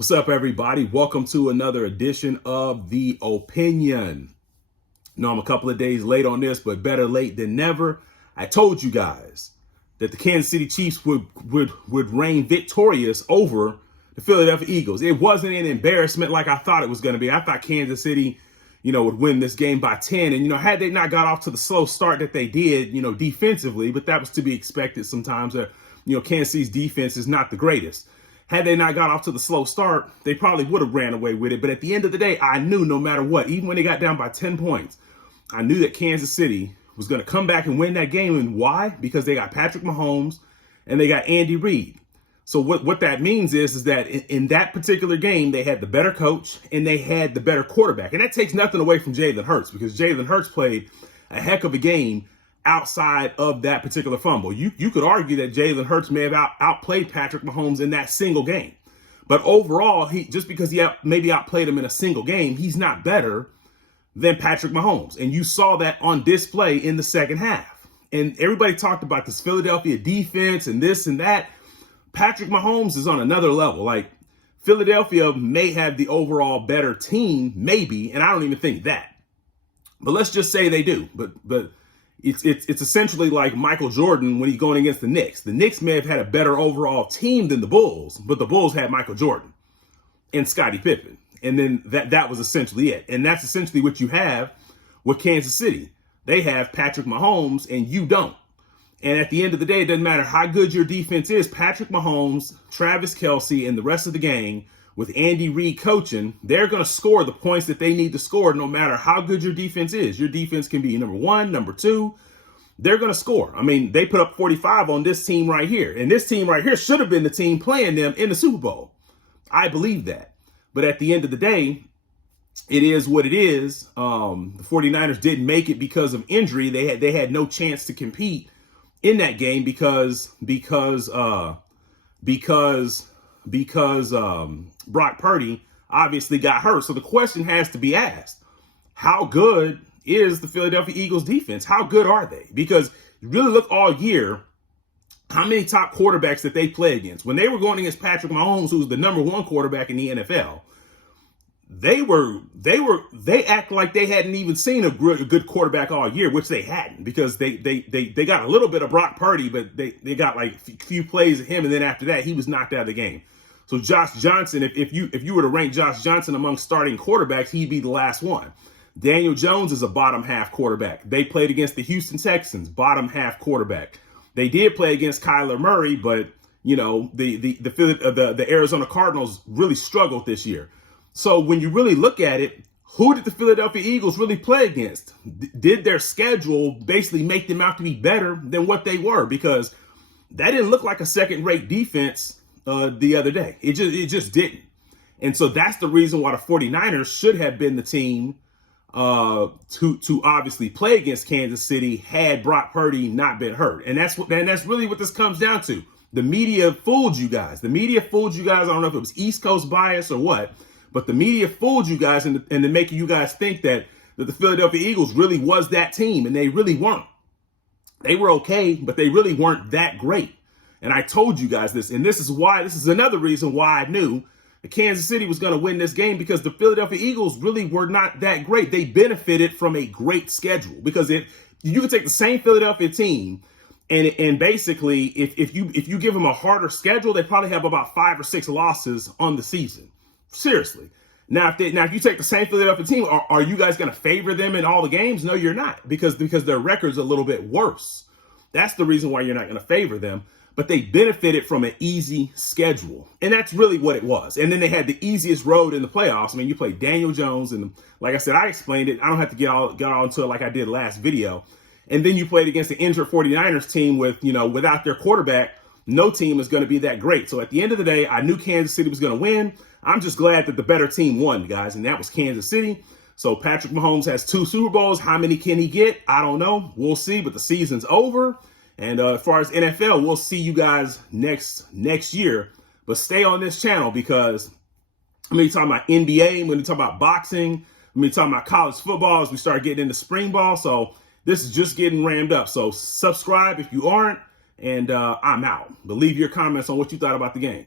What's up, everybody? Welcome to another edition of The Opinion. I'm a couple of days late on this, but better late than never. I told you guys that the Kansas City Chiefs would reign victorious over the Philadelphia Eagles. It wasn't an embarrassment like I thought it was going to be. I thought Kansas City, would win this game by 10. And, had they not got off to the slow start that they did, defensively, but that was to be expected sometimes. Kansas City's defense is not the greatest. Had they not got off to the slow start, they probably would have ran away with it. But at the end of the day, I knew no matter what, even when they got down by 10 points, I knew that Kansas City was going to come back and win that game. And why? Because they got Patrick Mahomes and they got Andy Reid. So what that means is that in that particular game, they had the better coach and they had the better quarterback. And that takes nothing away from Jalen Hurts, because Jalen Hurts played a heck of a game outside of that particular fumble. You could argue that Jalen Hurts may have outplayed Patrick Mahomes in that single game. But overall, just because he maybe outplayed him in a single game, he's not better than Patrick Mahomes. And you saw that on display in the second half. And everybody talked about this Philadelphia defense and this and that. Patrick Mahomes is on another level. Like, Philadelphia may have the overall better team, maybe, and I don't even think that. But let's just say they do. But it's essentially like Michael Jordan when he's going against the Knicks. The Knicks may have had a better overall team than the Bulls, but the Bulls had Michael Jordan and Scottie Pippen. And then that was essentially it. And that's essentially what you have with Kansas City. They have Patrick Mahomes and you don't. And at the end of the day, it doesn't matter how good your defense is. Patrick Mahomes, Travis Kelce, and the rest of the gang, with Andy Reid coaching, they're going to score the points that they need to score no matter how good your defense is. Your defense can be number one, number two. They're going to score. I mean, they put up 45 on this team right here. And this team right here should have been the team playing them in the Super Bowl. I believe that. But at the end of the day, it is what it is. The 49ers didn't make it because of injury. They had no chance to compete in that game because Brock Purdy obviously got hurt. So the question has to be asked: how good is the Philadelphia Eagles defense? How good are they? Because you really look all year, how many top quarterbacks that they play against? When they were going against Patrick Mahomes, who's the number one quarterback in the NFL, they act like they hadn't even seen a good quarterback all year, which they hadn't, because they got a little bit of Brock Purdy, but they got like a few plays of him, and then after that he was knocked out of the game. So Josh Johnson, if you were to rank Josh Johnson among starting quarterbacks, he'd be the last one. Daniel Jones is a bottom half quarterback. They played against the Houston Texans, bottom half quarterback. They did play against Kyler Murray, but the Arizona Cardinals really struggled this year. So when you really look at it, who did the Philadelphia Eagles really play against? Did their schedule basically make them out to be better than what they were? Because that didn't look like a second-rate defense the other day. It just didn't. And so that's the reason why the 49ers should have been the team to obviously play against Kansas City had Brock Purdy not been hurt. And that's really what this comes down to. The media fooled you guys. I don't know if it was East Coast bias or what, but the media fooled you guys into making you guys think that the Philadelphia Eagles really was that team, and they really weren't. They were okay, but they really weren't that great. And I told you guys this, and this is another reason why I knew that Kansas City was going to win this game, because the Philadelphia Eagles really were not that great. They benefited from a great schedule, because if you could take the same Philadelphia team and basically if you give them a harder schedule, they probably have about 5 or 6 losses on the season. Seriously. Now, if you take the same Philadelphia team, are you guys going to favor them in all the games? No, you're not, because their record's a little bit worse. That's the reason why you're not going to favor them. But they benefited from an easy schedule, and that's really what it was. And then they had the easiest road in the playoffs. I mean, you played Daniel Jones, and like I said, I explained it. I don't have to get all into it like I did last video. And then you played against the injured 49ers team without their quarterback. No team is going to be that great. So at the end of the day, I knew Kansas City was going to win. I'm just glad that the better team won, guys, and that was Kansas City. So Patrick Mahomes has 2 Super Bowls. How many can he get? I don't know. We'll see, but the season's over. And as far as NFL, we'll see you guys next year. But stay on this channel, because I'm going to be talking about NBA. I'm going to talk about boxing. I'm going to be talking about college football as we start getting into spring ball. So this is just getting ramped up. So subscribe if you aren't. And I'm out. But leave your comments on what you thought about the game.